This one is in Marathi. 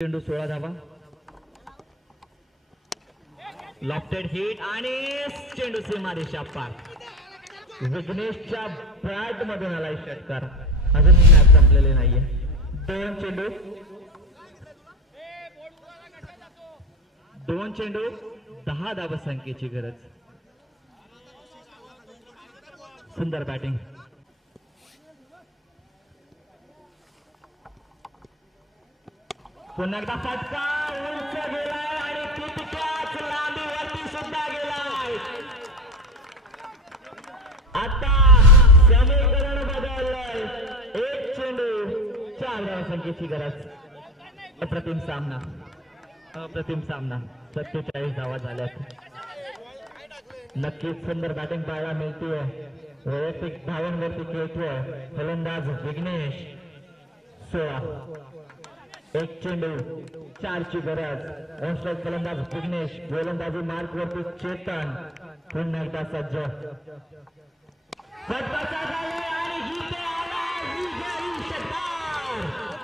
चेंडू 16 धावा. लॉफ्टेड हिट आणि चेंडू सीमारेषा पार. विघ्नेशच्या बॅट मधून आलाय षटकार. अजून मॅच संपलेले नाहीये. 2 चेंडू 10 धावा संख्येची गरज. सुंदर बॅटिंग. पुन्हा एकदा फटका उंच गेलाय आणि तितक्याच लांबीवरती सुद्धा गेलाय. आता समीकरण बदललंय. 1 चेंडू 4 धावा संख्येची गरज. अप्रतिम सामना. 47 धावा झाल्यात. नक्कीच सुंदर बॅटिंग पाहायला मिळतीये. वैयक्तिक धावांवरती खेळतोय फलंदाज विघ्नेश. 16. 1 चेंडू 4 ची गरज. ऑनस्ट्राईक फलंदाज विघ्नेश. गोलंदाजी मार्क वरती चेतन. पुन्हा एकदा सज्ज. आणि इथे आला विजयी षटकार.